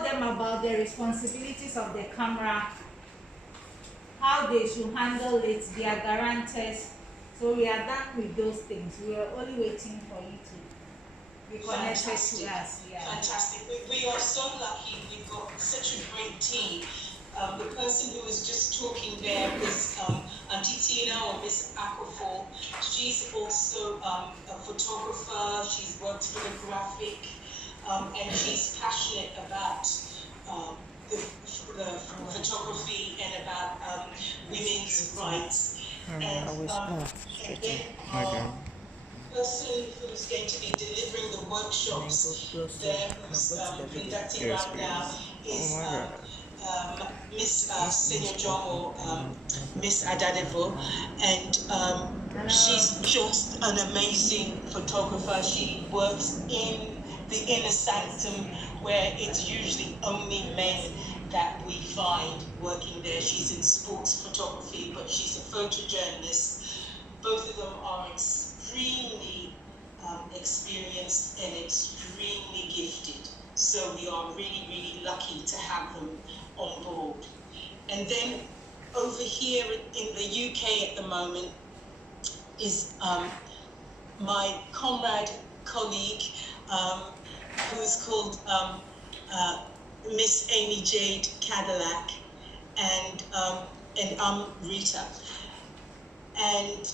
tell them about the responsibilities of the camera, how they should handle it, their guarantors. So we are done with those things. We are only waiting for you to be connected to us. Yeah. Fantastic. We are so lucky. We've got such a great team. The person who was just talking there is Auntie Tina, or Miss Aquafor. She's also a photographer. She's worked for the graphic, and she's passionate about the photography and about women's rights. And then our person who's going to be delivering the workshops there, who's conducting right now, is Miss Senior John, or Miss Adadevo, and she's just an amazing photographer. She works in the inner sanctum, where it's usually only men that we find working there. She's in sports photography, but she's a photojournalist. Both of them are extremely experienced and extremely gifted. So we are really, really lucky to have them on board. And then over here in the UK at the moment is my comrade, colleague, who's called Miss Amy Jade Cadillac, and I'm Rita. And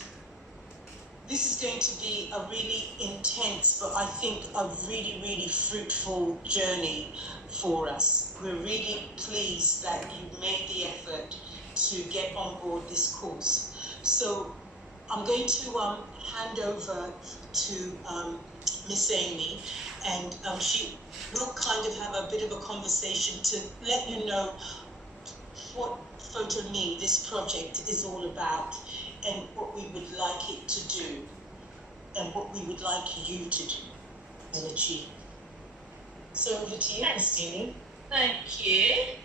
this is going to be a really intense, but I think a really, really fruitful journey for us. We're really pleased that you made the effort to get on board this course. So I'm going to hand over to Miss Amy, and she will kind of have a bit of a conversation to let you know what Photo.me, this project, is all about, and what we would like it to do, and what we would like you to do and achieve. So over to you, Miss Amy. Thank you.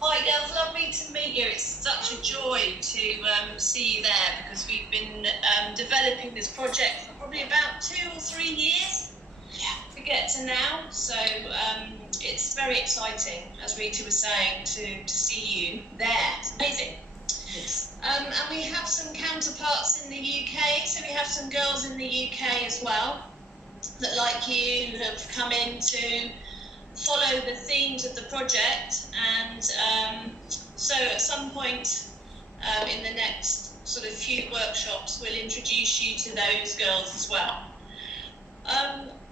Hi girls, lovely to meet you. It's such a joy to see you there, because we've been developing this project for probably about 2 or 3 years to get to now. So it's very exciting, as Rita was saying, to see you there. It's amazing. Yes. And we have some counterparts in the UK, so we have some girls in the UK as well that, like you, have come in to follow the themes of the project, and so at some point in the next sort of few workshops we'll introduce you to those girls as well.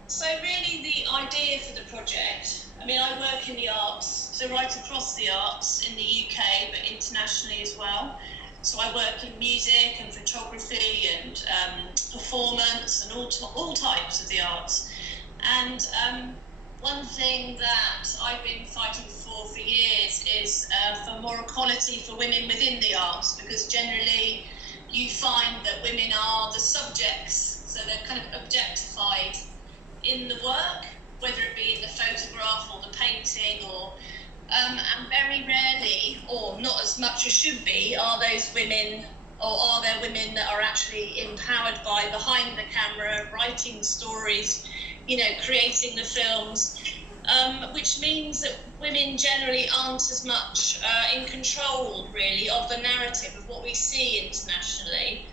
So really the idea for the project, I mean, I work in the arts, so right across the arts in the UK but internationally as well. So I work in music and photography and performance and all types of the arts. And one thing that I've been fighting for years is for more equality for women within the arts, because generally you find that women are the subjects, so they're kind of objectified in the work, whether it be in the photograph or the painting, or and very rarely, or not as much as should be, are those women, or are there women that are actually empowered by behind the camera, writing stories, you know, creating the films, which means that women generally aren't as much in control, really, of the narrative of what we see internationally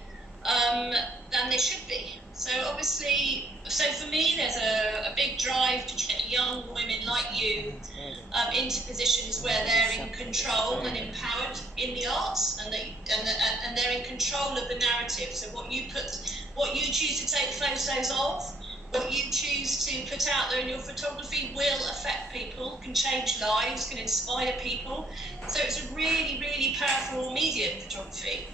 than they should be. So obviously, so for me, there's a big drive to get young women like you into positions where they're in control and empowered in the arts, and they're in control of the narrative. So what you choose to take photos of, what you choose to put out there in your photography will affect people, can change lives, can inspire people. So it's a really, really powerful medium, photography.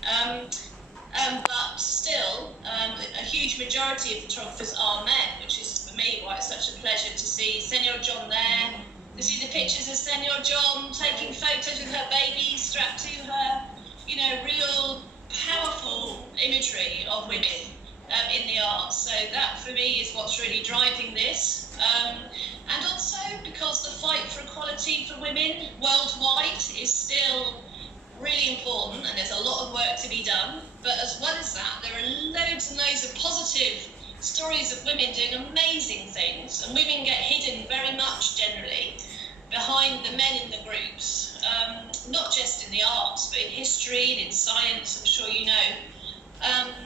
But still, a huge majority of photographers are men, which is, for me, why it's such a pleasure to see Senor John there, to see the pictures of Senor John taking photos with her baby strapped to her, you know, real powerful imagery of women in the arts. So that, for me, is what's really driving this. And also because the fight for equality for women worldwide is still really important, and there's a lot of work to be done. But as well as that, there are loads and loads of positive stories of women doing amazing things, and women get hidden very much generally behind the men in the groups, not just in the arts, but in history and in science, I'm sure you know.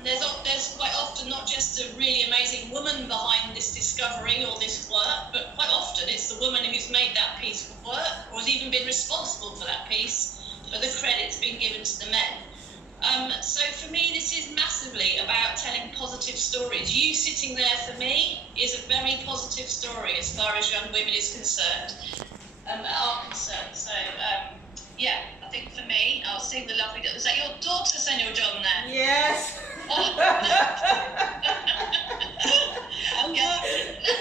There's quite often not just a really amazing woman behind this discovery or this work, but quite often it's the woman who's made that piece of work or has even been responsible for that piece, but the credit's been given to the men. So for me, this is massively about telling positive stories. You sitting there for me is a very positive story as far as young women is concerned, are concerned. So yeah, I think for me, I'll sing the lovely. Was that your daughter, Senor John? There? Yes.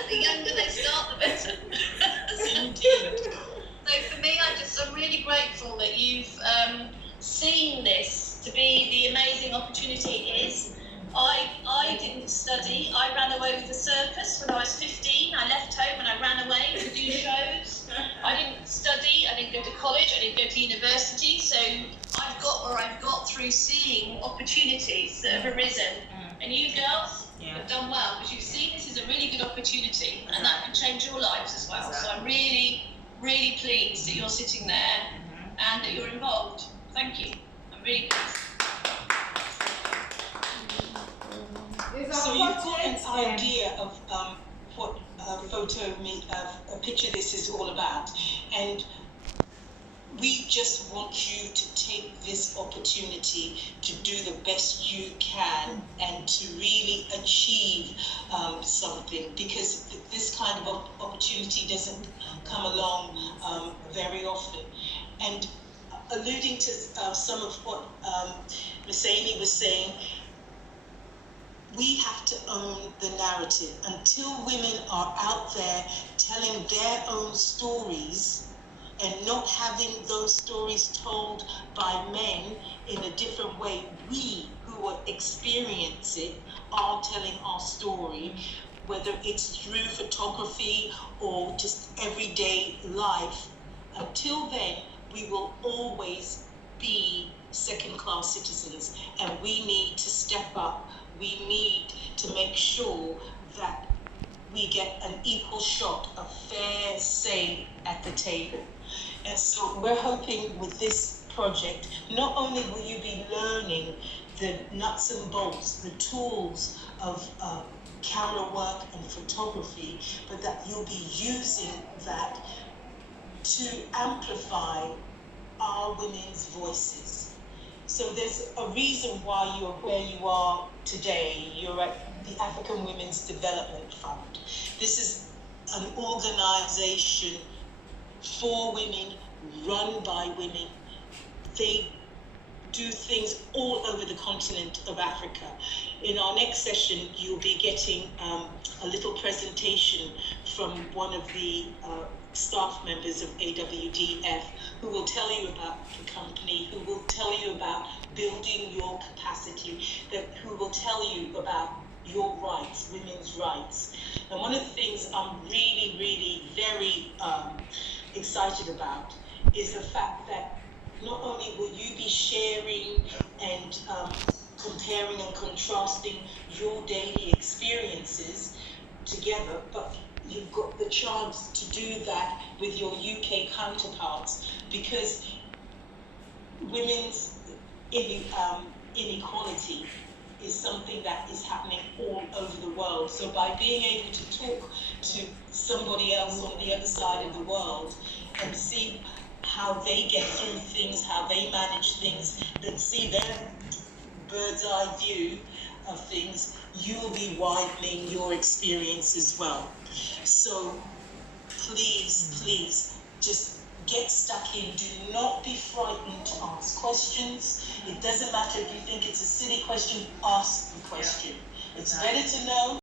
The younger they start, the better. Indeed. So for me, I'm really grateful that you've seen this to be the amazing opportunity it is. I didn't study. I ran away with the circus when I was 15. I left home and I ran away to do shows. I didn't study. I didn't go to college. I didn't go to university. So I've got where I've got through seeing opportunities that have arisen. And you girls have done well because you've seen this is a really good opportunity and that can change your lives as well. So I'm really, really pleased that you're sitting there and that you're involved. Thank you. I'm really pleased. So you've got an idea of what a picture this is all about, and we just want you to take this opportunity to do the best you can and to really achieve something, because this kind of opportunity doesn't come along very often. And alluding to some of what Miss Amy was saying, we have to own the narrative. Until women are out there telling their own stories and not having those stories told by men in a different way, we who will experience it are telling our story, whether it's through photography or just everyday life. Until then, we will always be second-class citizens, and we need to step up. We need to make sure that we get an equal shot, a fair say at the table. And so we're hoping with this project, not only will you be learning the nuts and bolts, the tools of camera work and photography, but that you'll be using that to amplify our women's voices. So there's a reason why you're where you are today. You're at the African Women's Development Fund. This is an organization for women, run by women. They do things all over the continent of Africa. In our next session, you'll be getting a little presentation from one of the staff members of AWDF, who will tell you about the company, who will tell you about building your capacity, who will tell you about your rights, women's rights. And one of the things I'm really, really very excited about is the fact that not only will you be sharing and comparing and contrasting your daily experiences together, but you've got the chance to do that with your UK counterparts, because women's inequality is something that is happening all over the world. So by being able to talk to somebody else on the other side of the world and see how they get through things, how they manage things, and see their bird's eye view of things, you'll be widening your experience as well. So please, please, just get stuck in. Do not be frightened to ask questions. It doesn't matter if you think it's a silly question, ask the question. It's better to know